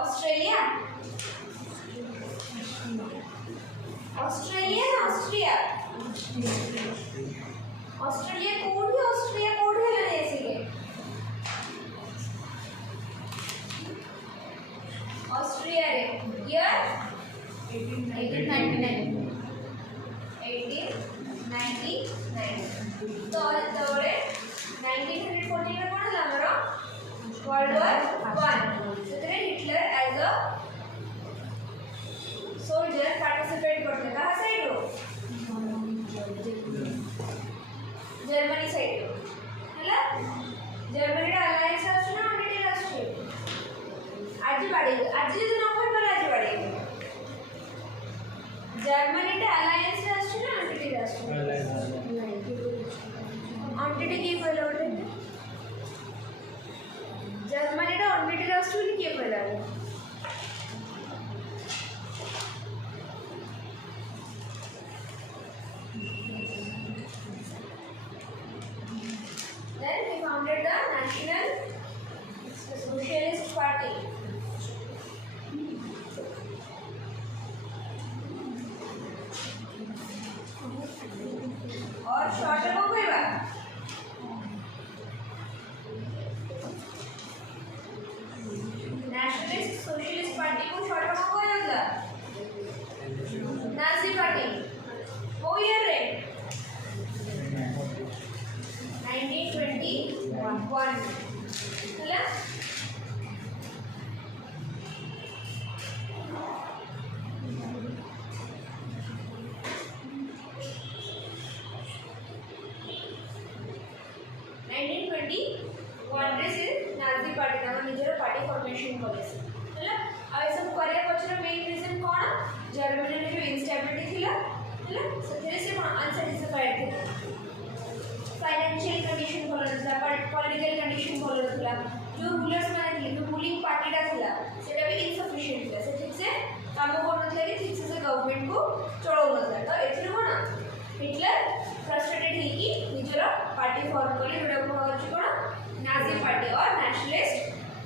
Australia Australia ना Austria Australia कोठी Austria कोठी है ना ऐसे ऑस्ट्रिया रे ईयर 1899 तो तोरे 1914 में कौन है हमारा वर्ल्ड वॉर 1 ସେଥିରେ Hitler as a soldier participate करते कहाँ साइड हो जर्मनी साइड हो ହେଲା जर्मनी रा अलायंस आछे ना अंडे राष्ट्र आज बाड़ी आज যদি না হয় পরে आज बाड़ी जर्मनी टा अलायंस राष्ट्र ना अंडे राष्ट्र अंडे की पहले उठे जर्मनी टा अंडे राष्ट्र की पहले Then he founded the National Socialist Party. और शॉर्ट में कोई बात नेशनलिस्ट सोशलिस्ट पार्टी को शॉर्ट में कोई होगा नाजी पार्टी वो ईयर रे 1921 ହେଲା नाजी पार्टी ना निजर पार्टी फॉर्मेशन करेसे हैला आ ए सब करे पछर मेन रीजन कोन जर्मनी रे जो इंस्टेबिलिटी थिला हैला सेथिरे से अनसैटिस्फाइड थिला फाइनेंशियल कंडीशन भलो नथिला पॉलिटिकल कंडीशन भलो नथिला जो रूलर्स माने थिले जो रूलिंग पार्टी रा थिला सेटा भी इनसफिशिएंट थिला से ठीक से काम कोन नथिला कि ठीक से गवर्नमेंट को चलाउ नथिला तो एथिरे कोन हिटलर फ्रस्ट्रेटेड ही कि निजर पार्टी फॉर्म करले जोडा को होछि कोन नाजी पार्टी और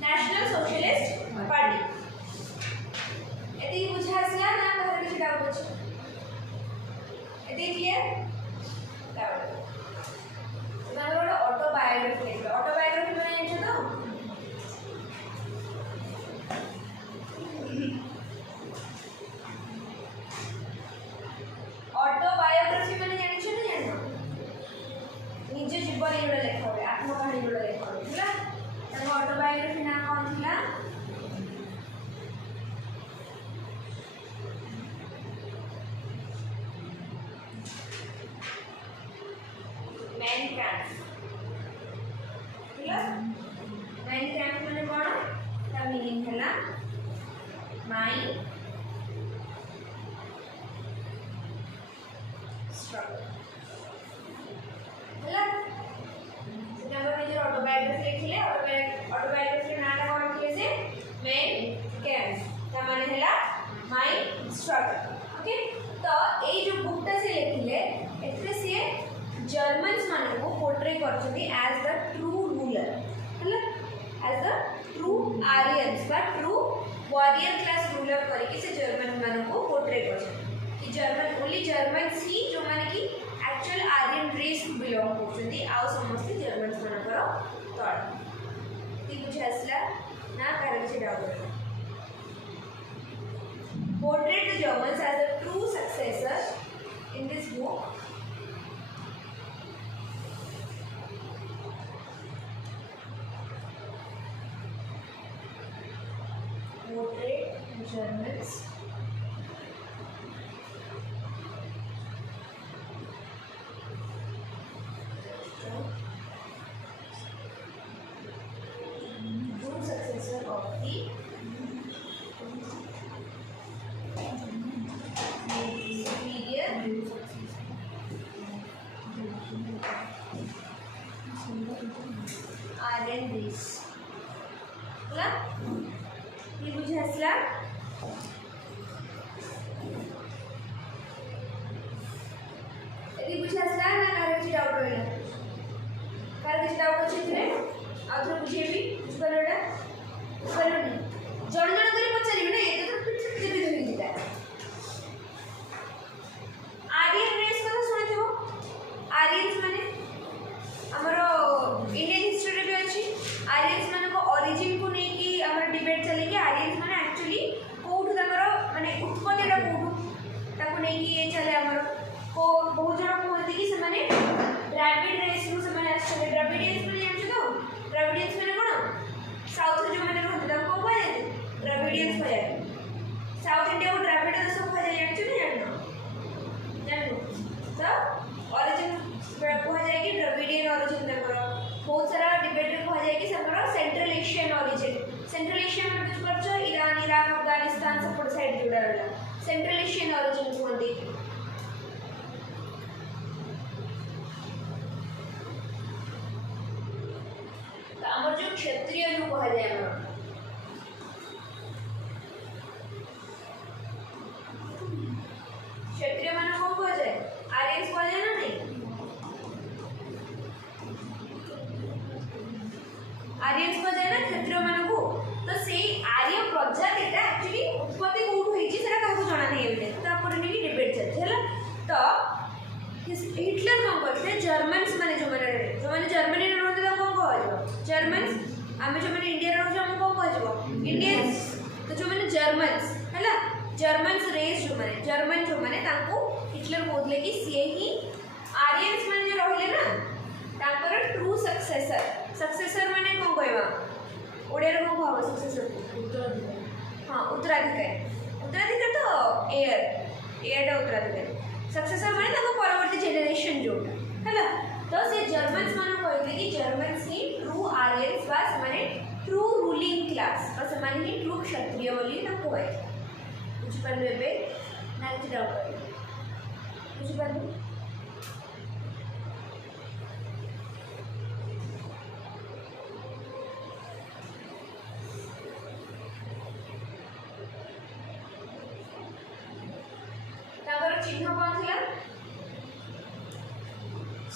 नेशनल सोशलिस्ट पार्टी एती बुझा आसला ना कहर किछ डाउट अछि एती क्लियर डाउट तुम्हारा ऑटोबायोग्राफी लिखो ऑटोबायोग्राफी माने जानो तो ऑटोबायोग्राफी माने जानो ना जानो निज जीवन जोड़ा लेखा हो आत्मकहानी जोड़ा लेखा हो होला तनो ऑटोबायोग्राफी ना कोन थिला मैन कैम्प होला मैन कैम्प माने कोन ता मीनिंग हैला माई स्ट्रगल होला सेटा निजर ऑटोबायोग्राफी लिखले ऑटोबायोग्राफी नाटा कोन थिले से मैन कैम्प ता माने हैला माई स्ट्रगल ओके तो ए जो बुकटा से लिखले एथरे से जर्मन्स माने को पोर्ट्रे करछथि एज द ट्रू रूलर मतलब एज द ट्रू आर्यंस बा ट्रू वॉरियर क्लास रूलर करके से जर्मन माने को पोर्ट्रे करछथि कि जर्मन ओनली जर्मन्स ही जो माने कि एक्चुअल आर्यन रेस बिलोंग करछथि आ समस्त जर्मन्स मानकर तळ ती बुझा असला ना करे से doubt portrait the Germans as a true successor in this book portrait the Germans true successor of the superior Aryan race होला ये बुझे असला यदि बुझे असला ना कार किछ डाउट होइला कार किछ डाउट अछि थिले आ थोड़ा बुझेबी बुझबलोडा कहा जाए कि central Asian origin central Asia में बुझ परछ ईरान इराक अफगानिस्तान सपोर्ट साइड जोड़ा रहला सेंट्रल एशियन ओरिजिन कहंती तो हमर जो क्षत्रिय जो कहा जाए हमर क्षत्रिय माने कौन कहा जाए आर्यस कहा जाए ना नहीं आर्यस कहा जाए ना क्षत्रिय माने को तो से आर्य प्रजातिटा एक्चुअली उत्पत्ति कोठु हेची सेटा काहू जाना नहीं होते तापर नि डिबेट चलते हला तो हिटलर कौन करते जर्मन्स माने जो माने जर्मनी रे रहते तो कौन कहजो जर्मन्स आमे जो माने इंडिया रे रहते हम कौन कहजो इंडियंस तो जो माने जर्मन्स हला जर्मन्स रेस जो माने तांको हिटलर बोलले कि से ही आर्यंस माने जो रहले ना तांकर ट्रू सक्सेसर माने कौन कहबा ओडिया रे कौन कहबा सक्सेसर उत्तराधिकारी हां उत्तराधिकारी तो एयर टा उत्तराधिकारी सक्सेसर माने ताको परवर्ती जनरेशन जोटा हला तो से जर्मन्स माने कहले कि जर्मन्स ही ट्रू आर्यंस बा माने ट्रू रूलिंग क्लास बस माने ही ट्रू क्षत्रिय बोली ना कोय कुछ पर लेबे ना कुछ डाउट कर कुछ पर चिन्ह कौन थिला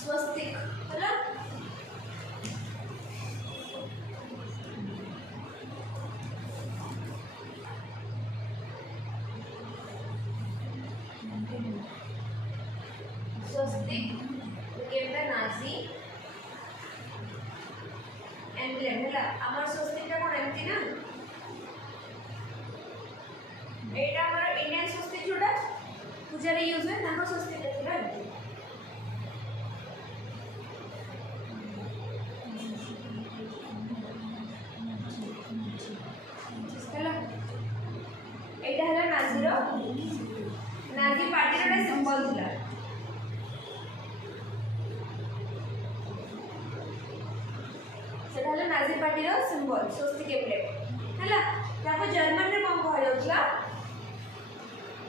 स्वस्तिक हला स्वस्तिक became the Nazi emblem हला हमर स्वस्तिक टा कोन एमती ना एटा हमर इंडियन स्वस्तिक जोडा पूजा रे यूज है नाम स्वस्तिक थिला हला एटा हला नाजी पार्टी रो सिंबल थिला सेटा हला नाजी पार्टी रो सिंबल स्वस्तिक एम्ब्लेम हला ताको जर्मन रे कोन कहल जाउतला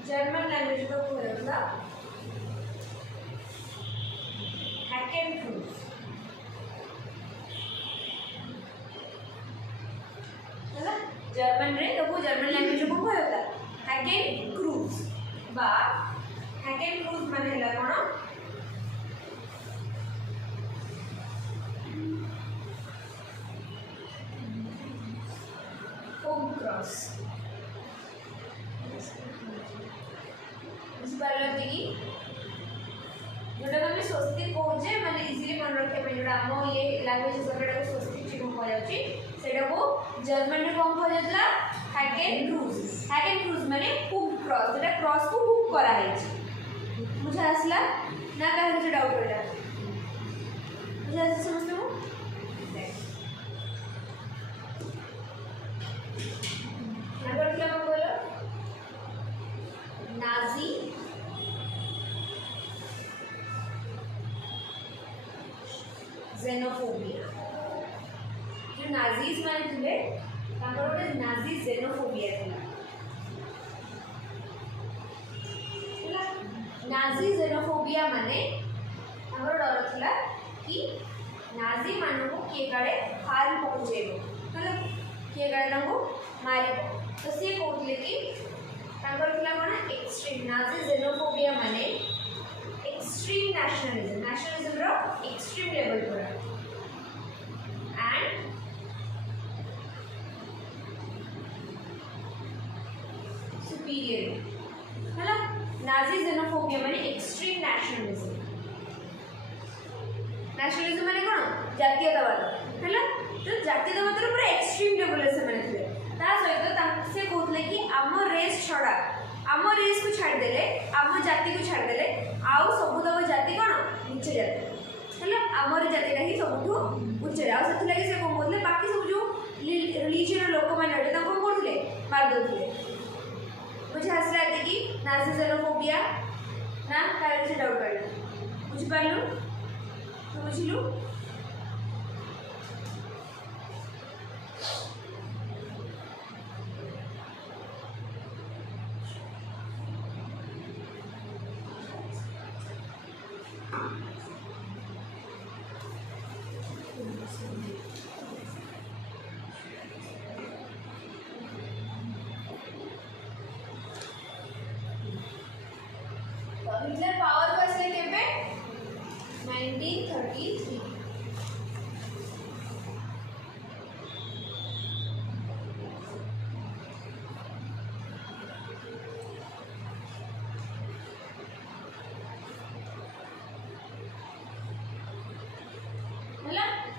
जर्मन लैंग्वेज को कहला हैकेन क्रूज हला जर्मन रे तो जर्मन लैंग्वेज को कहला हैकेन क्रूज बा हैकेन क्रूज माने हला कोन होम क्रॉस बुझिपारलती कि जोटा हम स्वस्तिक कहूचे माने इजीली मन रखे पे जोटा हम ये लैंग्वेज हिसाब रे स्वस्तिक चिन्ह कह जाउची सेटा को जर्मन रे कोन कह जातला हैकेन क्रूज माने हुक क्रॉस जेटा क्रॉस को हुक करा है बुझा आसला ना का से डाउट होइला बुझा आसे समझते हो नंबर क्या बोलो नाजी xenophobia जो नाजीज माने थिले तांकर गोटे नाजी xenophobia थिला नाजी xenophobia माने तांकर डर थिला कि नाजी मानन को के काळे हार्म पहुंचेबो मतलब के काळे तांको मारिबो तो से कहतले कि तांकर थिला कोन एक्सट्रीम नाजी xenophobia माने एक्सट्रीम nationalism रो एक्सट्रीम लेवल पर एंड सुपीरियर हला नाजी xenophobia माने एक्सट्रीम nationalism माने कोन जातीयतावाद हला तो जातीयतावाद रो पूरा एक्सट्रीम लेवल से माने थे ता सहित से कहतले कि आम रेस छड़ा आम रेस को छाड़ देले आम जाति को छाड़ देले आउ सबुतक जाति कोन उच्च जाति हला आमर जातिटा ही सबुठु उच्च आ से लगे से कोन बोलले बाकी सब जो रिलीजियन लोक माने अटे कोन करथले मार दोथले बुझा आसला कि नाजी xenophobia ना काहे से डाउट करला बुझि पारलु तो बुझिलु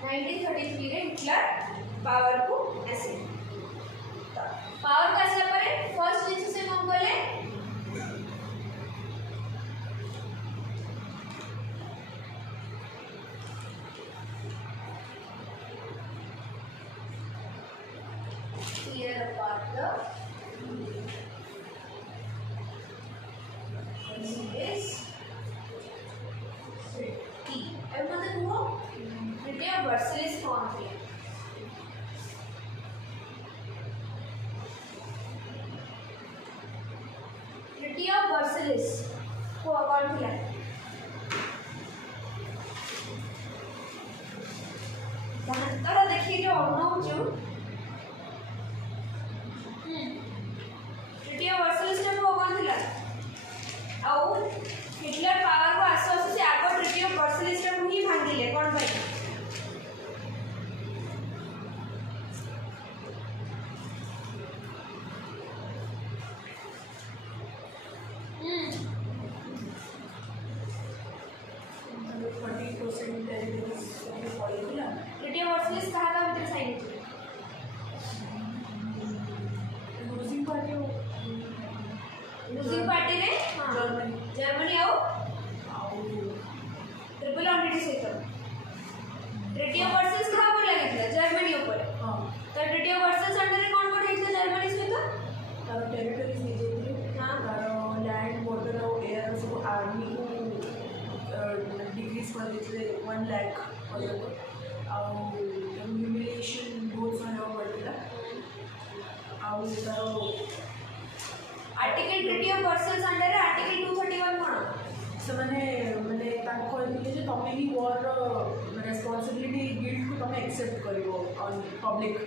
1933 रे हिटलर पावर को आसे पावर को आसला परे फर्स्ट जिंस से कौन कले tear apart the is T अब मतलब वो Treaty of Versailles कौन थे Treaty of Versailles को कौन थे तो देखिए जो अननोन जो ट्रीटी ऑफ वर्साइल्स को कौन थिला आउ हिटलर पावर को आसो आसो से आगो ट्रीटी ऑफ वर्साइल्स को ही भांगिले कोन भाई ट्रीटी ऑफ वर्साइल्स कहा था भीतर साइन लूजिंग पार्टी रे जर्मनी आउ ट्रिपल एंटिटी सहित ट्रीटी ऑफ वर्साइल्स कहा पर लागितला जर्मनी ऊपर तो ट्रीटी ऑफ वर्साइल्स अंडर रे कोन कोन हेतला जर्मनी सहित तार टेरिटरीज नहीं जेतले तार लैंड वाटर और एयर सब आर्मी को डिक्रीज कर देतले 1 लाख ଆଉ ହ୍ୟୁମିଲିଏସନ୍ ବହୁତ ସାରା ପଡ଼ିଥିଲା ଆଉ ତାର article treaty of Versailles under article 231 कोन ସେମାନେ ମାନେ ତାଙ୍କୁ କହିଥିଲେ ଯେ ତମେ ହିଁ ୱାର୍ର ରେସ୍ପନ୍ସିବିଲିଟି ଗିଲ୍ଡକୁ ତମେ एक्सेप्ट କରିବ ଅନ୍ ପବ୍ଲିକ୍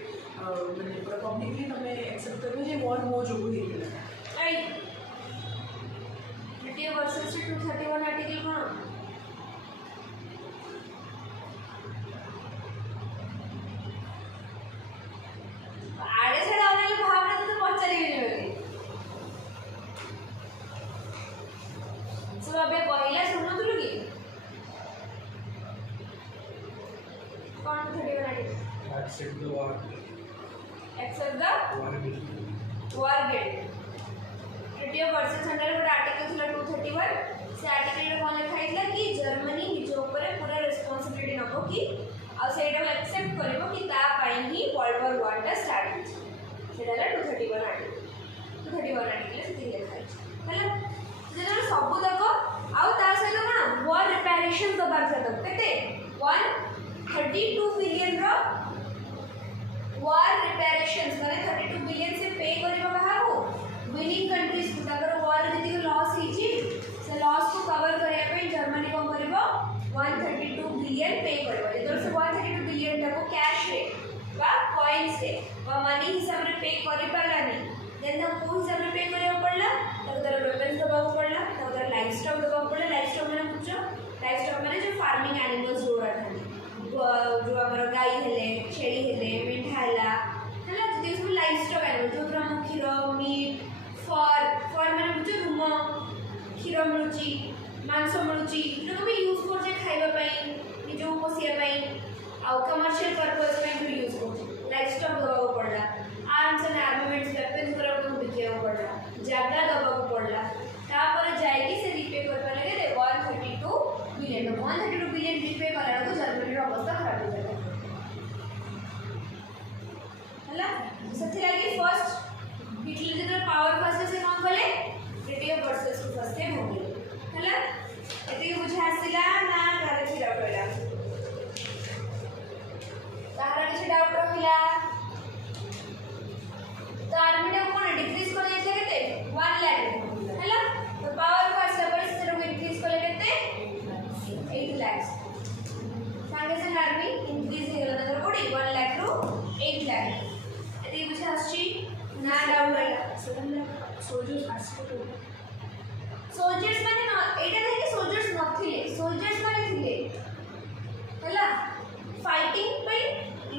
ମାନେ ପୁରା ପବ୍ଲିକଲି ତମେ एक्सेप्ट କରିବ ଯେ ୱାର୍ ମୋ ଯୋଗୁଁ ହେଇଥିଲା right treaty of Versailles 231 article कोन आड़े से डालने के भाव में तो बहुत चली गई होगी सब अबे पहला सुनो तो लोगी कौन थोड़ी बनाई accept the war guilt treaty of Versailles under गोटे आर्टिकल थिला 231 से आर्टिकल रे कोन लिखा हितला कि जर्मनी निज ऊपर पूरा रिस्पांसिबिलिटी नबो कि आ सेटा एक्सेप्ट करबो कि ता पाई ही वर्ल्ड वॉर 1 टा स्टार्ट होई सेटा ला 231 आर्टिकल से लिखा है हला जेना सब तक आउ ता सहित कोन वॉर रिपेरेशन दबार सहित केते 132 बिलियन रो वॉर रिपेरेशंस माने 32 बिलियन से पे करबा काहाको विनिंग कंट्रीज को ताकर वॉर जति लॉस हिची से लॉस को कवर करिया पे जर्मनी को करबो 132 बिलियन पे करबो जेतोर से 132 बिलियन टाको कैश रे बा कॉइन्स रे बा मनी हिसाब रे पे करि परलानी देन हम को हिसाब रे पे करियो पड़ला ताको तार वेपन्स दबा पड़ला ताको तार लाइफ स्टॉक दबा पड़ला लाइफ स्टॉक माने कुछ लाइफ स्टॉक माने जो फार्मिंग एनिमल्स जो रहथानी जो हमर गाय हेले छेली हेले मेंढा हला हला जति सब लाइफ स्टॉक एनिमल जो हम खीरो मीट फर माने कुछ रुम क्षीर मिलुची मांस मिलुची जो भी यूज कर जे खाइबा पई निजो पोसिया पई आ कमर्शियल पर्पस पे भी यूज कर लाइफ स्टॉक दबा पड़ला आर्म्स एंड आर्मामेंट्स वेपन्स करा को बिकिया पड़ला जागा दबा पड़ला ता पर जायकी से रिपे करबा लगे 132 बिलियन 132 बिलियन रिपे करा को जर्मनी रो अवस्था खराब हो जाता हला सथि लागी फर्स्ट हिटलर जेतर पावर फर्स्ट से कौन कले ट्रीटी ऑफ वर्साइल्स को फर्स्ट टाइम हो गई हला एते बुझा आसिला ना घरे छी डाउट होला तारा किछ डाउट रहिला तो आर्मी टा कोन डिक्रीज कर देते केते 1 लाख हला तो पावर को आसला पर से लोग इंक्रीज कर केते 8 लाख सांगे से आर्मी इंक्रीज हे गला तर कोडी 1 लाख रो 8 लाख एते बुझा आछि ना डाउट होला 7 लाख सोल्जर्स आसको सोल्जर्स माने न एटा नहीं कि सोल्जर्स नथिले सोल्जर्स माने थिले हला फाइटिंग पे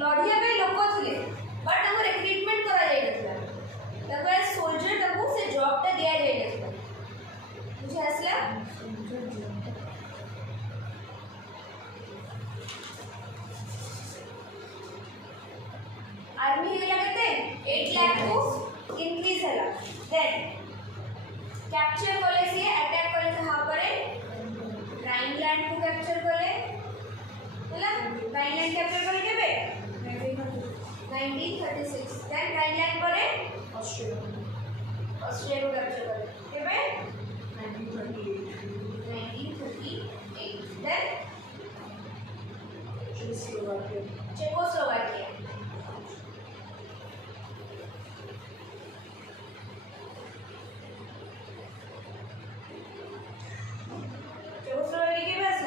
लड़िया पे लोक थिले बट हमर रिक्रूटमेंट करा जाय नथला तबे सोल्जर तबु से जॉब ता दिया जाय नथला बुझे आसला आर्मी हेला केते 8 लाख को इंक्रीज हैला देन कैप्चर कले से अटैक करे कहां परे राइनलैंड को कैप्चर करे हैला राइनलैंड कैप्चर करे केबे 1936 देन राइनलैंड परे ऑस्ट्रेलिया को कैप्चर करे केबे 1938 देन Czechoslovakia के पास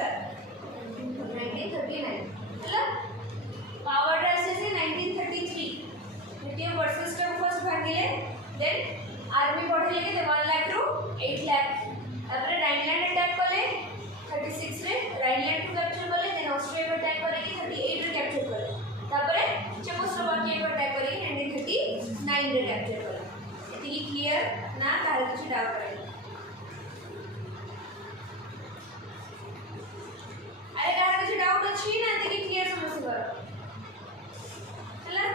1939 मतलब पावर ड्रेस से 1933 द्वितीय वर्सेस का फर्स्ट भाग ले देन आर्मी बढ़े लेके 1 लाख टू 8 लाख तापर राइनलैंड अटैक कले 36 रे राइनलैंड को कैप्चर कले देन ऑस्ट्रेलिया को अटैक करे कि 38 रे कैप्चर करे तापर चेकोस्लोवाकिया को अटैक करे 1939 रे कैप्चर करे इतनी क्लियर ना तार कुछ डाउट करे अरे तार कुछ डाउट अछि ना इतनी क्लियर समझ करो हला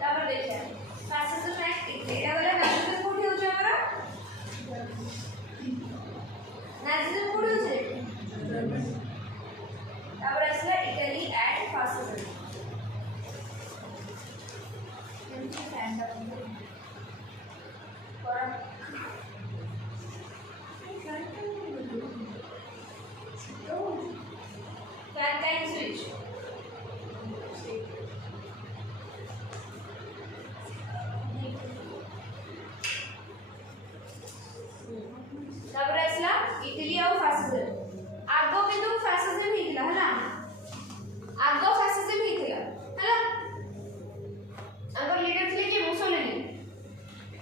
तापर देखिए फासिज्म एक्ट एटा वाला नाजिज्म कोठी हो हमरा नाजिज्म कोठी हो छे तापर असला Italy and fascism stand up Valentine switch तापर असला इटली और फासिज्म आगो बिंदु फासिज्म हिला हला आगो फासिज्म हिला हला आगो लीडर थे कि मुसोलिनी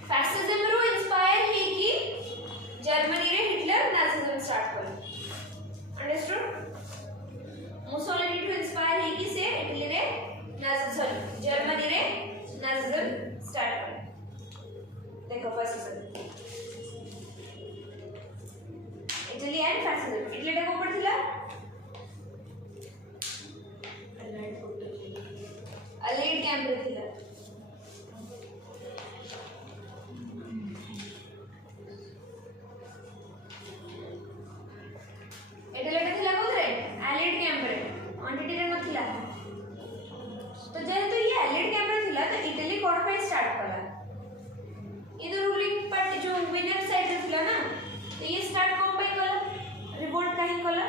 फासिज्म रो इंस्पायर हे कि जर्मनी रे हिटलर नाजिज्म स्टार्ट कर अंडरस्टूड मुसोलिनी टू इंस्पायर है कि से इटली रे नाजिज्म जर्मनी रे नाजिज्म स्टार्ट कर देखो fascism Italy and fascism Italy रे ऊपर थिला अलाइड कैंप रे थिला इटली रे थिला कोथरे अलाइड कैंप रे क्वांटिटी रे नथिला तो जेहेतु ये अलाइड कैंप रे थिला तो इटली कोड पे स्टार्ट कला ये तो रूलिंग पार्टी जो विनर साइड रे थिला ना तो ये स्टार्ट कोन पे कला रिवोल्ट काहे कला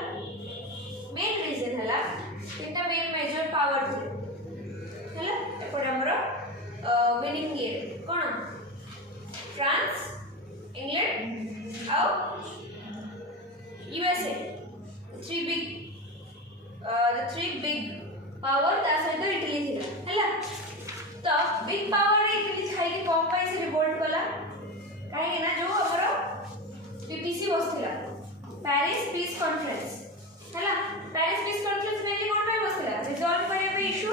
मेन रीजन हला तीनटा मेन मेजर पावर थे हला एपर हमरो विनिंग ये कोन फ्रांस इंग्लैंड और USA the three big power ता सहित इटली थिला हला तो बिग पावर रे इटली छाई के कम पैसे रिवोल्ट कला काहे ना जो हमरो पीपीसी बसथिला पेरिस पीस कॉन्फ्रेंस हला पेरिस पीस कॉन्फ्रेंस मेनली कोन पे बसथिला रिजॉल्व करे पे इशू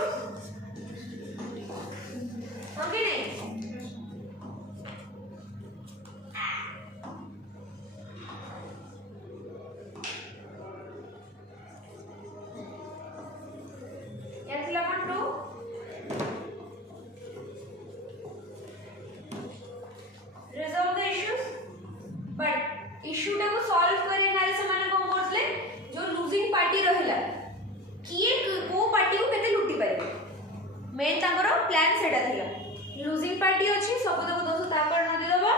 ओके नहीं मेन तांकर प्लान सेटा थिला लूजिंग पार्टी अछि सब तक दोष तापर न देबा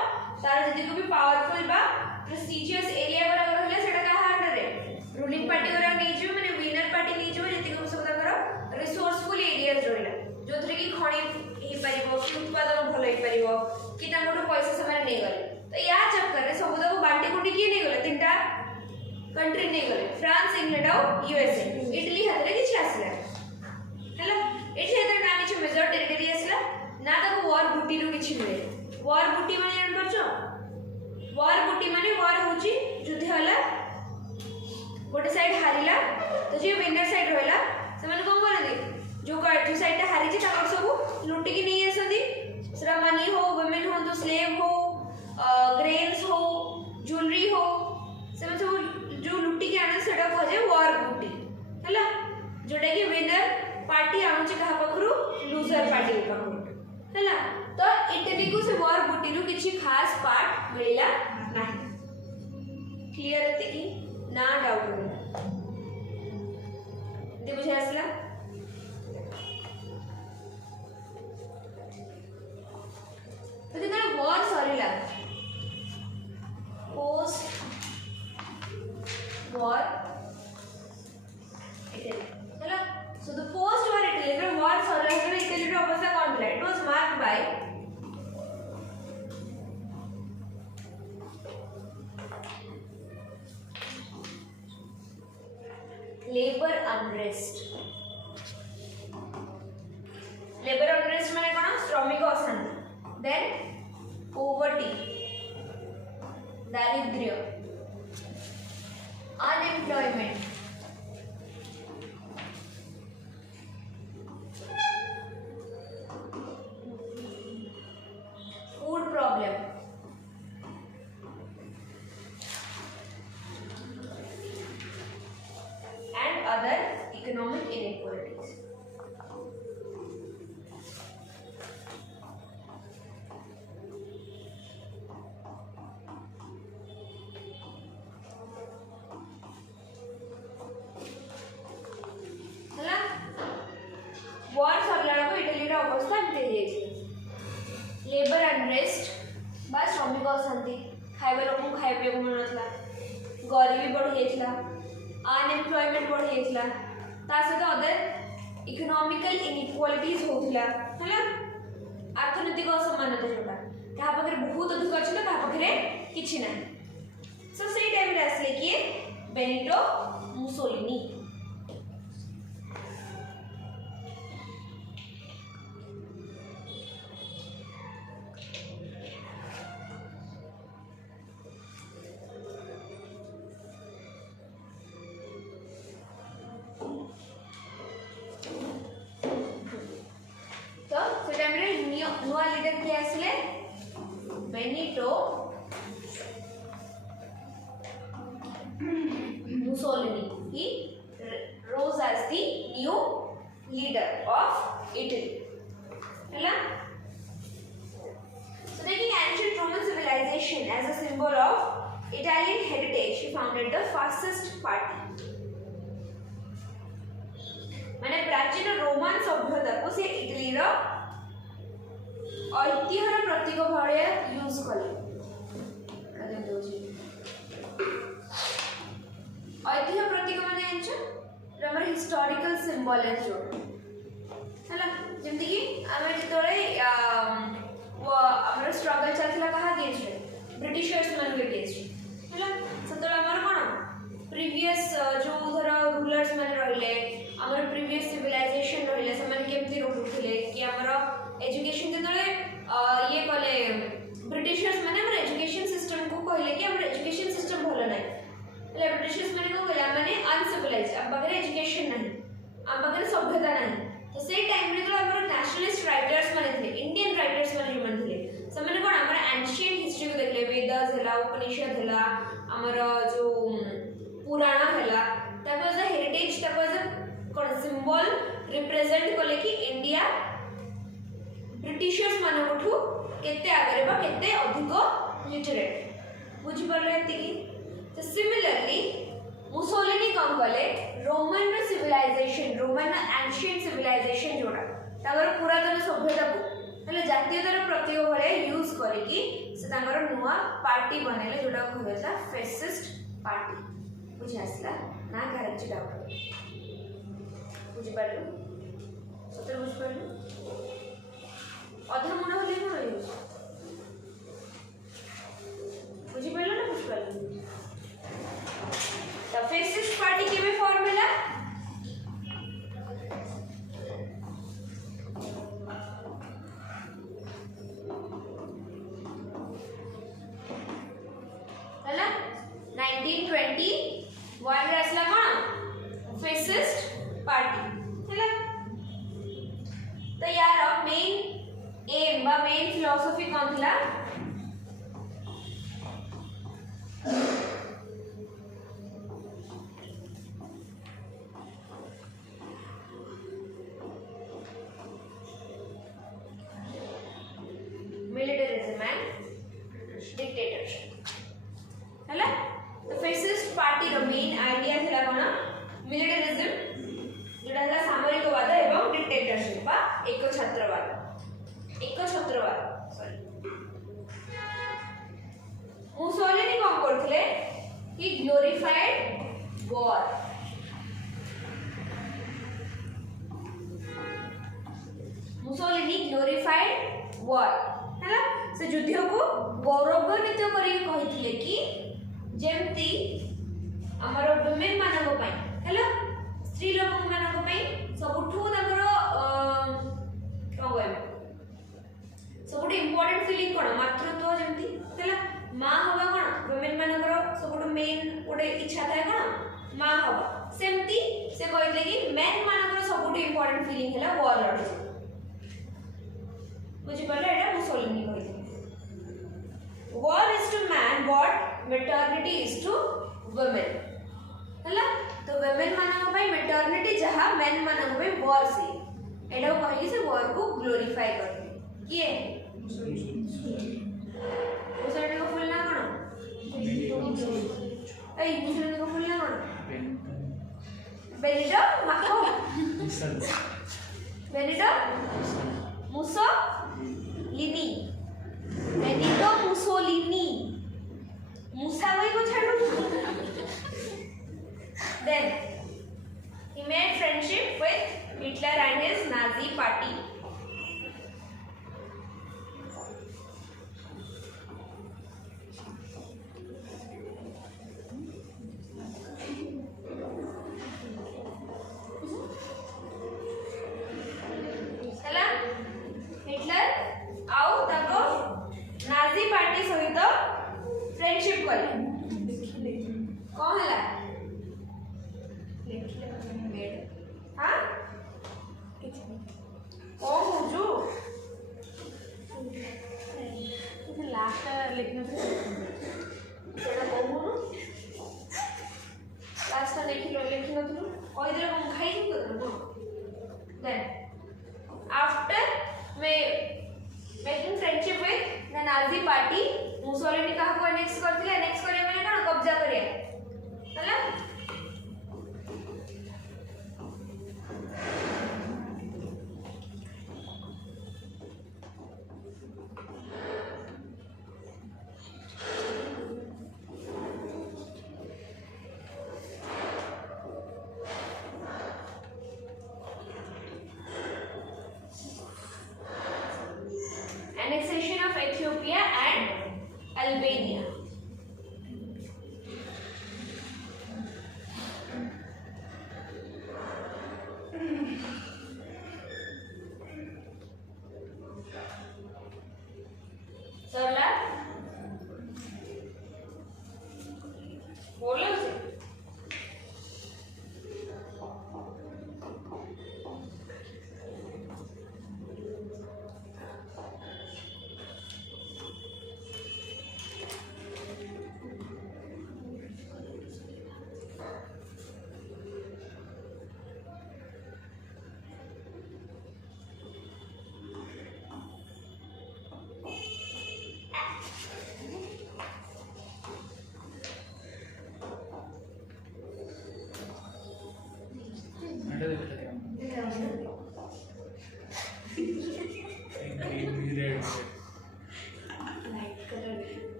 तार जति को भी पावरफुल बा प्रेस्टिजियस एरिया वाला रहले सेटा का हार्ड रे रूलिंग पार्टी वाला नै जो माने विनर पार्टी नै जो जति को सब तांकर रिसोर्सफुल एरियाज रहला जोथरे की खणी हे परिबो कि उत्पादन भलो हे परिबो कि तांको पैसा समान नै गले तो या चक्कर रे सब तक बांटी कुटी की नै गले तीनटा कंट्री नै गले फ्रांस इंग्लैंड और यूएसए इटली हातरे किछि आसला हला एठी एतर नाम छि मेजर टेरिटरी आसला ना तक वॉर बूटी रु किछि मिले वॉर बूटी माने जान परछो वॉर बूटी माने वॉर होची युद्ध हला गोटे साइड हारिला तो जे विनर साइड रहला से माने कोन करले जो साइड ता हारि छि ताकर सब लुटी की नै आसंदी सरा मनी हो वुमेन हो तो स्लेव हो ग्रेन्स हो ज्वेलरी हो से सब जो लुटी के आने सेटा खोजे वॉर बूटी हला जोटा की विनर पार्टी आउची कहा पखरु यूजर पार्टी उपभोग हैला तो इटली को से वॉर गुटी रु किछि खास पार्ट मिलला नाही क्लियर है कि ना डाउट हो दे बुझे आसला तो जेते war Sarila post war Italy hello so the post war Italy ro war sorry Italy ro avastha kon thila it was marked by labor unrest mane kona श्रमिक अशांति then poverty दारिद्र्य unemployment food problem and other economic inequalities war सरला को Italy रो अवस्था एमते हे labour unrest बा श्रमिक अशांति खाइबा लोक खाइबे को मिलनतला गरीबी बढ़ी जाइतला अनएम्प्लॉयमेंट बढ़ी जाइतला ता सहित अदर इकोनॉमिकल इनइक्वालिटीज होतला हैला अर्थनैतिक असमानता जोटा कहा पाखरे बहुत अधिक अछि ना कहा पाखरे किछि नाही सो सेही टाइम रे आसले कि बेनिटो मुसोलिनी नुआ लीडर किए आसले Benito Mussolini he rose as the new leader of Italy हैला so taking ancient Roman civilization as a symbol of Italian heritage he founded the fascist party माने प्राचीन रोमन सभ्यता को से इटली रो ऐतिह्यर प्रतीक भाया use कले ऐतिह्य प्रतीक माने जानछ हमर हिस्टोरिकल सिंबल है जो हैला जेमति कि आमे जतरे वो हमर स्ट्रगल चलथिला कहा गेस्ट ब्रिटिशर्स मन के गेस्ट हैला सतरा हमर कोन प्रीवियस जो धर रूलर्स मन रहले हमर प्रीवियस सिविलाइजेशन रहले से मन केमति रहउथिले कि हमर एजुकेशन जतरे ये कले ब्रिटिशर्स माने हमर एजुकेशन सिस्टम को कहले कि हमर एजुकेशन सिस्टम भलो नै ले ब्रिटिशर्स माने को कहले माने अनसिविलाइज्ड अब बगैर एजुकेशन नहीं अब बगैर सभ्यता नहीं तो से टाइम रे तो हमर नेशनलिस्ट राइटर्स माने थे इंडियन राइटर्स माने मन थे से माने कोन हमर एंशिएंट हिस्ट्री को देखले वेदास हला उपनिषद हला हमर जो पुराण हला that was a heritage that was a cone symbol represent कोले कि इंडिया ब्रिटिशर्स मानकठू केते आगरे बा केते अधिक लिटरेट बुझि परले एतिकी तो सिमिलरली मुसोलिनी कम कले Roman civilisation Roman ancient civilisation जोड़ा तागर पुरातन सभ्यता को हले जातीयतार प्रतीक भले यूज करी कि से तागर नुवा पार्टी बनेले जोड़ा कहला फैसिस्ट पार्टी बुझि आसला ना करेक्ट डाउट बुझि परलो सतर बुझि परलो अधर मन होले न रहियो बुझि परलो ना बुझि परलो द फैसिस्ट पार्टी केबे फॉर्मूला हला 1921 रे असला कोन फैसिस्ट पार्टी हला तो यार मेन एम बा मेन फिलॉसफी कोन थिला authoritarianism and dictatorship हैला तो fascist party रो main idea थिला कोन militarism जोटा हला सामरिकवाद एवं dictatorship बा एकछत्रवाद सॉरी मुसोलिनी कोन करथिले कि glorified war Mussolini glorified war हैला से युद्ध को गौरवान्वित करी कहिथिले कि जेमती हमर वुमेन मानको पई हैला स्त्री लोक मानको पई सबठु तकर कहबे सबठु इंपोर्टेंट फीलिंग कोन मातृत्व जेमती हैला मां हवा कोन वुमेन मानकर सबठु मेन ओडे इच्छा थाए कोन मां हवा सेमती से कहिथिले कि मेन मानकर सबठु इंपोर्टेंट फीलिंग हैला वॉर लड़े बुझी पड़ला एटा Mussolini कहिथिले war is to man what maternity is to women हैला तो women मानक भाई maternity जहां men मानक भाई war से एटा कहली से war को glorify करते किए मुसोलिनी को फुल ना कोन ए मुसोलिनी को फुल ना कोन बेनिटो माको बेनिटो मुसोलिनी बेनिटो मुसोलिनी मुसावी को छाड़ो then he made friendship with Hitler and his Nazi party हैला हिटलर आउ ताको नाजी पार्टी सहित फ्रेंडशिप कले कौन हैला हां ओ मुजु लास्ट लिखना सेटा कहूनु लास्ट लिखिनो तुम कहि दे हम खाइ छी then after making friendship with the Nazi party Mussolini का को नेक्स्ट करथिले नेक्स्ट करे माने कोन कब्जा करिया हैला annexation of Ethiopia and Albania सरला बोलो से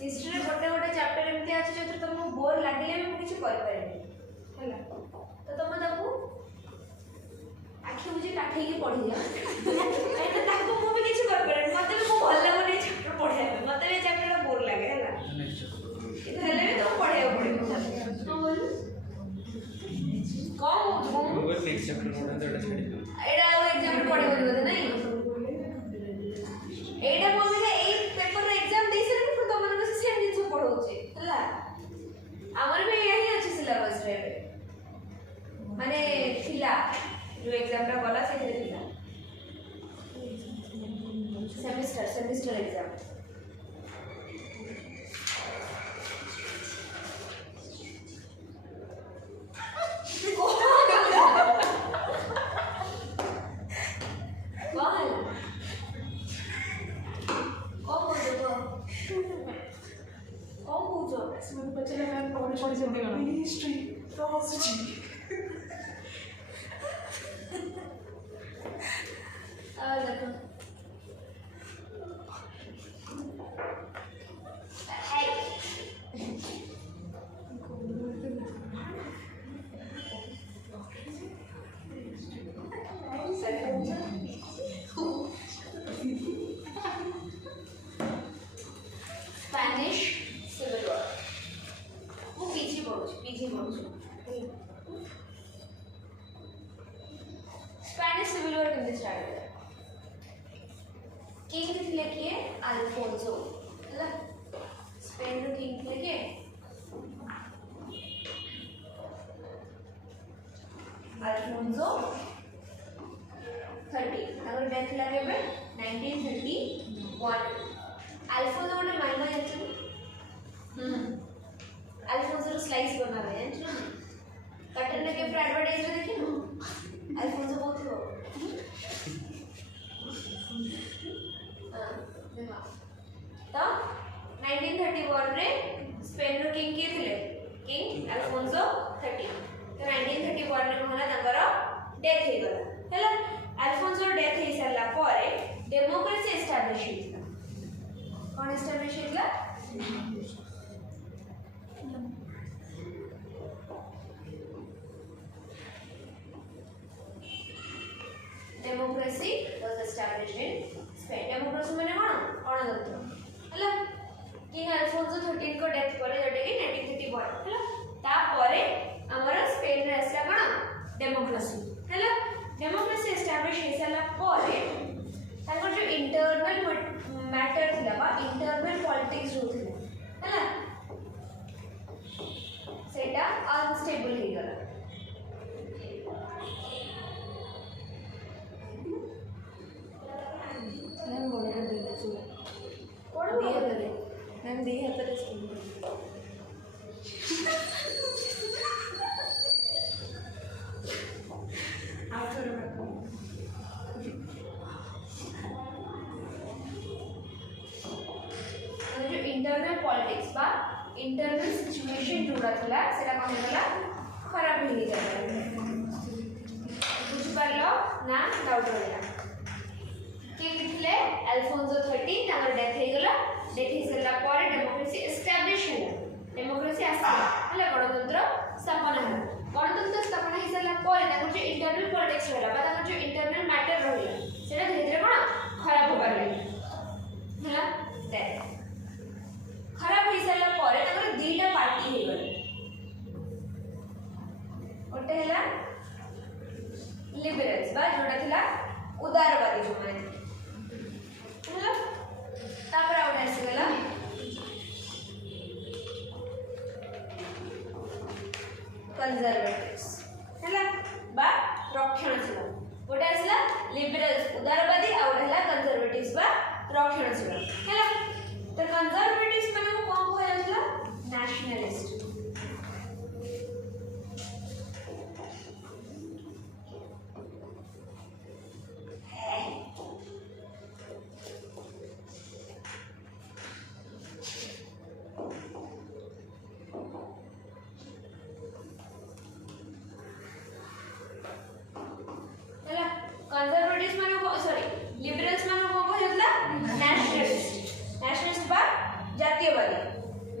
हिस्ट्री गोटे गोटे चैप्टर एमती अछि जे तुमको बोर लागिले भी कुछ कर पारेनी हैला तो तुम ताकू आखि बुझी काठी की पढ़ी जा एटा ताकू मु भी कुछ कर पारेनी मते भी भल लागो नै चैप्टर पढ़े मते भी चैप्टर बोर लागे हैला एटा एग्जाम पड़े बोलबो नहीं एटा बोलले ए पेपर रे एग्जाम दे सर फिर तो मन बस सेम दिन पढ़ो छे हला हमर भी यही अछि सिलेबस रे माने थिला जो एग्जाम रा गला से थिला सेमेस्टर एग्जाम हिस्ट्री तो हसुची देखो स्पेनिश सिविल वॉर वो पीजी पढ़ो स्पेनिश सिविल वॉर केमती स्टार्ट होला किंग थिले किए अल्फोंसो हला स्पेन रो किंग थिले के अल्फोंसो 30 ताकर डेथ ला केबे 1931 अल्फोंसो ने माइमा जाचु अल्फोंसो रो स्लाइस बना रहे हैं ना कटन के फिर एडवर्टाइज में देखिए ना अल्फोंसो बहुत हो देखो तो 1931 रे स्पेन रो किंग के थिले किंग अल्फोंसो 30 तो 1931 रे कहला ताकर डेथ हे गला हैला अल्फोंसो डेथ हे सरला परे डेमोक्रेसी एस्टैब्लिश हिला कौन एस्टैब्लिश हिला democracy was established in Spain democracy माने कोन गणतंत्र हैला किंग अल्फोंसो 13 को डेथ परे जटे कि 1931 हैला ता परे हमर स्पेन रे असला कोन डेमोक्रेसी हैला डेमोक्रेसी एस्टैब्लिश हेसला परे ताकर जो इंटरनल मैटर थिला बा इंटरनल पॉलिटिक्स जो थिला हैला सेटा अनस्टेबल हे गला मैम बोले कर दे सो कोड दिए करे मैम दिए है पर स्कूल आफ्टर जो इंटरनल पॉलिटिक्स बा इंटरनल सिचुएशन जोड़ा थला सेटा कोन होला खराब हो गया बुझ पारलो ना डाउट होला के किथले अल्फोंसो 13 ताकर डेथ हे गला डेथ हे सरला परे डेमोक्रेसी एस्टैब्लिश होला डेमोक्रेसी आसा हला गणतंत्र स्थापना होला गणतंत्र स्थापना हे सरला परे ताकर जो इंटरनल पॉलिटिक्स होला बा ताकर जो इंटरनल मैटर रहला सेटा धीरे धीरे कोन खराब होबार लागला होला डेथ खराब हे सरला परे ताकर दीटा पार्टी हे गला ओटे हला लिबरल्स बा जोटा थिला उदारवादी जो माने हला तापर आउट आसी गला कंजर्वेटिव्स हला बा रक्षणशील गोटे आसला लिबरल्स उदारवादी और हला कंजर्वेटिव्स बा रक्षणशील हला तो कंजर्वेटिव्स माने को कोन होय आसला नेशनलिस्ट कंजर्वेटिव्स माने को सॉरी लिबरल्स माने को होयतला नेशनलिस्ट बा जातीयवादी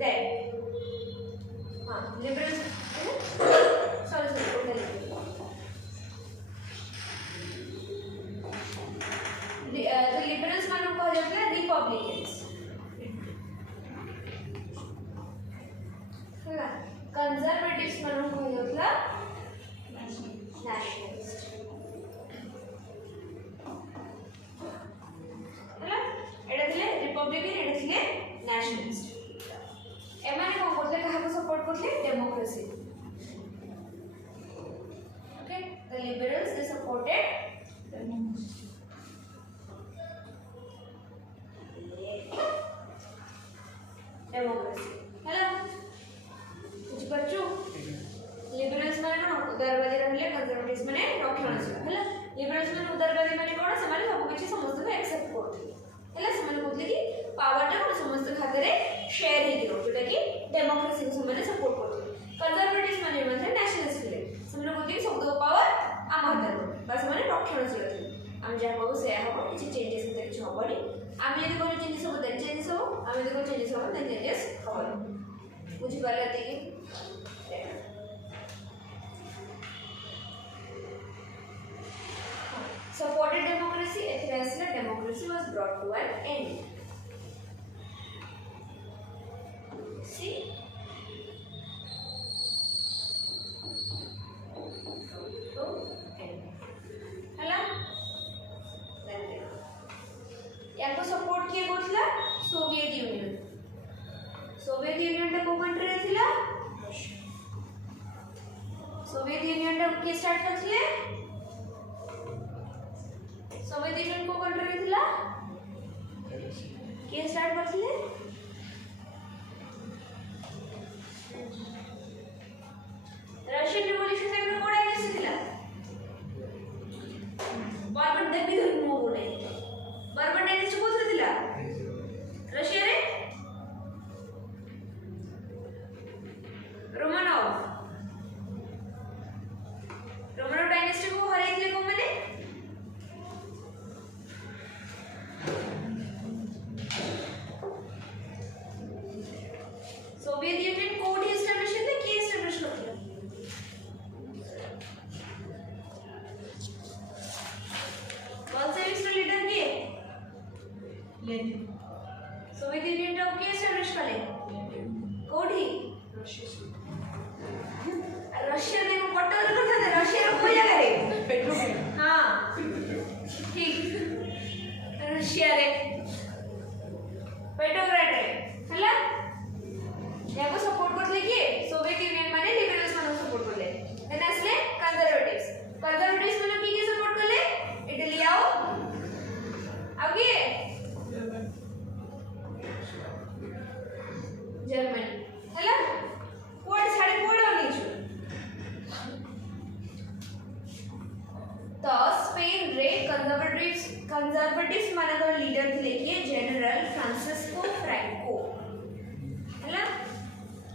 then democracy. Okay, the liberals they supported democracy. ହେଲା ବୁଝିପାରୁଛୁ लिबरल्स माने कोन उदारवादी रहले कंजर्वेटिव्स माने रक्षणशील हैला लिबरल्स माने उदारवादी माने कोन से माने सब किछि समस्त को एक्सेप्ट करथि हैला से माने कहथि कि पावर टा कोन समस्त खातिर शेयर हे दिरो जोटा कि डेमोक्रेसी को माने सपोर्ट करथि कंजर्वेटिव्स माने माने नेशनलिस्ट थे से माने कहथि कि सब पावर आम हाथ बस माने रक्षणशील थे हम जा कहू से हम किछि चेंजेस होते किछि होबनी हम यदि कोन चेंजेस हो देन चेंजेस हो हम यदि कोन चेंजेस हो देन चेंजेस होबनी बुझि पाले कि supported democracy, ethnic democracy was brought to an end. See? To end. Hello? याको सपोर्ट किए कोथला सोवियत यूनियन टा को कंट्री रे थिला सोवियत यूनियन टा के स्टार्ट करथिले सोवियत यूनियन को कंट्री थिला के स्टार्ट करथिले रशियन रिवॉल्यूशन टाइम में कोडा केस थिला बर्बन देवी धर्म बोले बर्बन डायनेस्टी कोथरे थिला रशिया रे रोमानोव डायनेस्टी को हराइथिले को माने सोवियत यूनियन कोड एस्टैब्लिश थे के एस्टैब्लिश करथिले बोल्शेविक्स रे लीडर के लेनिन सोवियत यूनियन टा के एस्टैब्लिश करले कोठी रशिया ने पट्टो करथा थे रशिया रो कोई जगह रे हां ठीक रशिया रे पेट्रोग्राड रे हला याको सपोर्ट करले कि सोवियत यूनियन माने लिबरल्स माने सपोर्ट करले देन असले कंजर्वेटिव्स माने की सपोर्ट करले इटली आओ आगे जर्मनी हला कोड साडे कोड ओनी छु तो स्पेन रे कंजर्वेटिव्स माने तो लीडर थे कि जनरल फ्रांसिस्को फ्रैंको हला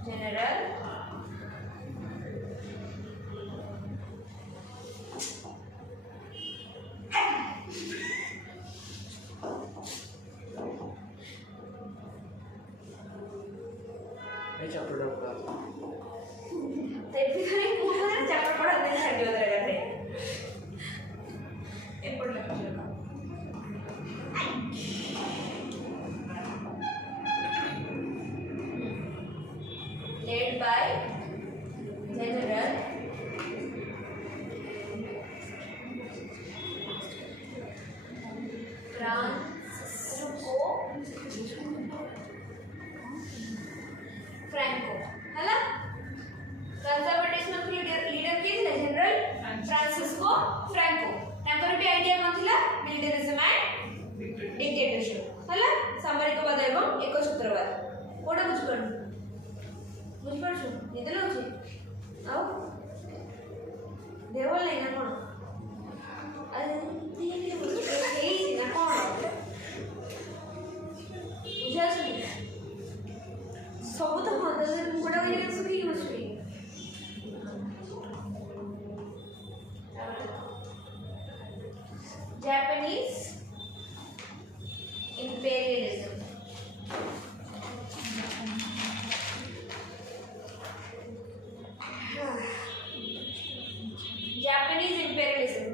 जनरल चैप्टर पढ़ा तेरी खाली पूरा चैप्टर पढ़ा दे छाड़ी उधर करते ए पढ़ ले led by General Francisco Franco हैला कंजर्वेटिव्स में लीडर किए थे जनरल फ्रांसिस्को फ्रैंको तांकर भी आईडिया कोन थिला मिलिटरिज्म एंड डिक्टेटरशिप हैला सामरिक वाद एवं एक सूत्रवाद कोडा बुझ पारछु निद लाउछि आउ देवल नै ना कोन अरे ठीक है बुझ एई ना कोन बुझाछु सब तो कोन दे कोडा के सुखी सुखी Japanese imperialism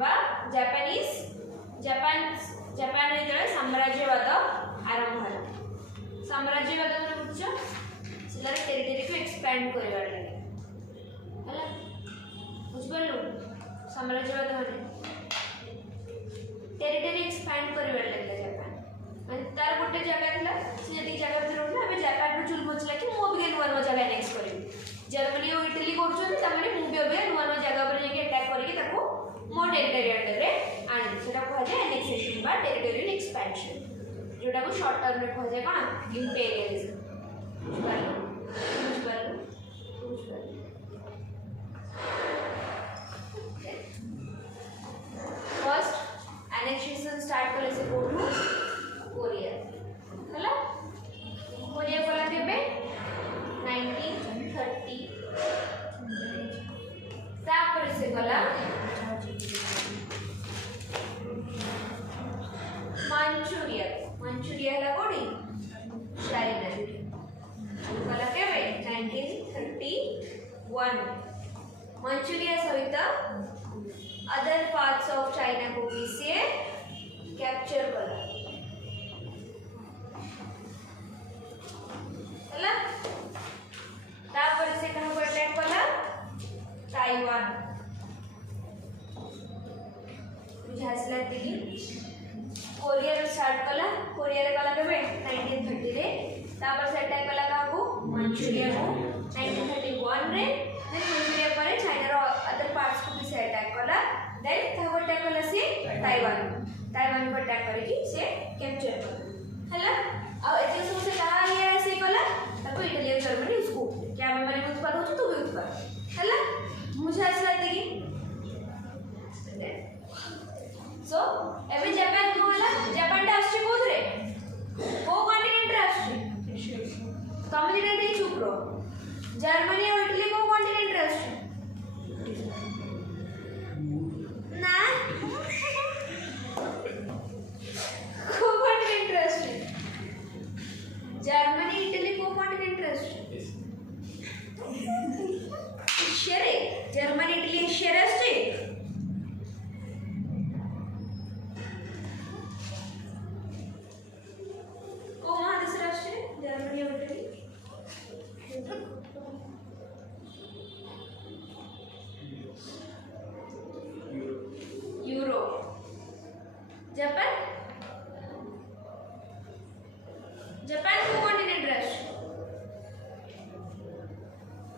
बा जापान रे साम्राज्यवाद आरंभ होला साम्राज्यवाद माने बुझछ सिलार टेरिटरी को एक्सपैंड करबार लागे हला बुझ परलु साम्राज्यवाद माने टेरिटरी एक्सपैंड करबार लागे जापान माने तार गोटे जगह थिला से जदी जगह पे रहला अबे जापान रो चुल मचला कि मो भी नुवा नुवा जगह नेक्स्ट करबी जर्मनी और इटली करछन त माने मु भी अबे नुवा नुवा जगह पर जाके अटैक करके ताको मो टेरिटरी अंडर रे आनी सेटा कह जाय एनेक्सेशन बा टेरिटोरियल एक्सपेंशन जोटा को शॉर्ट टर्म में कह जाय कोन इंपेरियलिज्म बुझबालो फर्स्ट एनेक्सेशन स्टार्ट करे से कोठू कोरिया हला कोरिया कोला केबे 1930 तापर से गला मंचूरिया हला कोडी चाइना गला केबे 1931 मंचूरिया सहित अदर पार्ट्स ऑफ चाइना को भी से कैप्चर कला हला तापर से कहां पर अटैक कला ताइवान बुझासला दिली कोरिया रे स्टार्ट कला कोरिया रे कला केबे 1930 रे तापर से अटैक कला काको मंचूरिया को 1931 रे देन मंचूरिया पर चाइना रो अदर पार्ट्स को भी से अटैक कला देन ताको अटैक कला से ताइवान पर अटैक करके से कैप्चर कला हला अब एते सब से कहा ये ऐसे कला ताको इटली और जर्मनी उसको क्या मैंने उत्पाद हो तो भी उत्पाद हला मुझे ऐसा लगता है सो एबे जापान को होला जापान टा आस्ट्री कोद रे को कॉन्टिनेंट रे आस्ट्री कॉन्टिनेंट ही चुप रो जर्मनी और इटली को कॉन्टिनेंट रे आस्ट्री ना को कॉन्टिनेंट रे आस्ट्री जर्मनी इटली को कॉन्टिनेंट रे आस्ट्री शेरे जर्मनी इटली शेरे आस्ट्री जापान को कॉन्टिनेंट राष्ट्र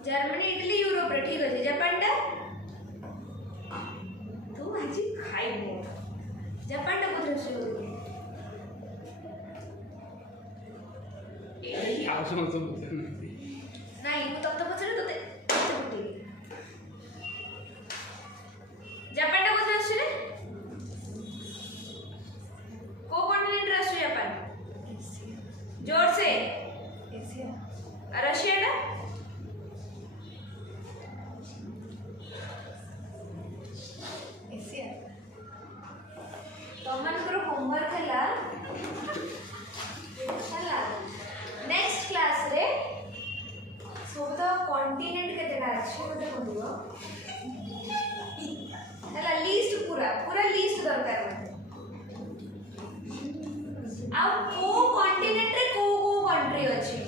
जर्मनी इटली यूरोप रे ठीक अछि जापान टा तू आजी खाइ मो जापान टा कोन राष्ट्र हो ए आउसन तो नाही मु तत्त पछरे तते जापान टा कोन राष्ट्र रे को कॉन्टिनेंट राष्ट्र जापान जोर से एशिया रशिया ना एशिया तो मन करो होमवर्क हला नेक्स्ट क्लास रे सब तो कॉन्टिनेंट केतेटा अछि मते कहदियो हला लिस्ट पूरा लिस्ट दरकार मते अब को कॉन्टिनेंट रे को कंट्री अछि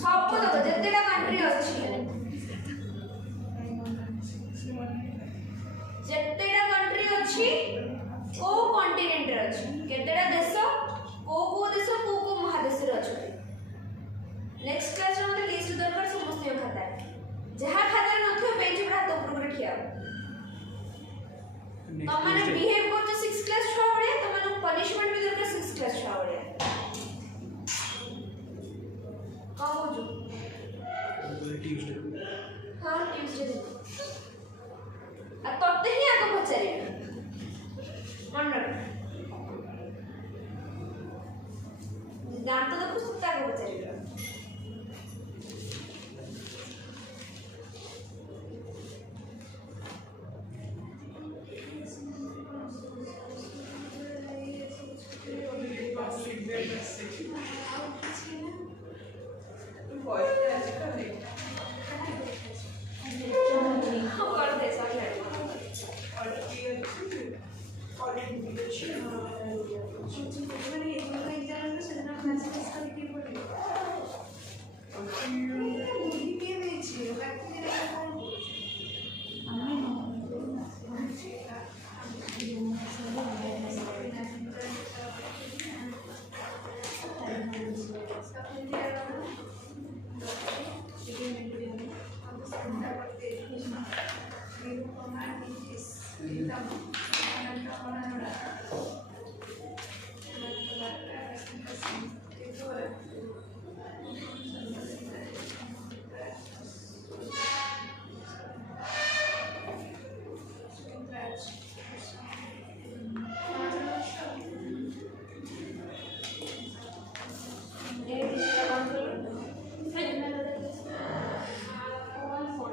सब तो जतेटा कंट्री अछि जतेटा कंट्री अछि को कॉन्टिनेंट रे अछि केतेटा देश को देश को महादेश रे अछि नेक्स्ट क्लास रे मते लिस्ट दरकार समस्त खाता जहा खाता नथियो बेंच पर हाथ ऊपर कर ठिया तमने बिहेव करछ 6 क्लास छुआ बढिया तमने पनिशमेंट भी दरकार 6 क्लास छुआ बढिया कौन जो ट्यूसडे हां ट्यूसडे आ तते ही आको पचारे मन रख दांत तो कुछ सुत्ता को पचारे India ନିରୁପମା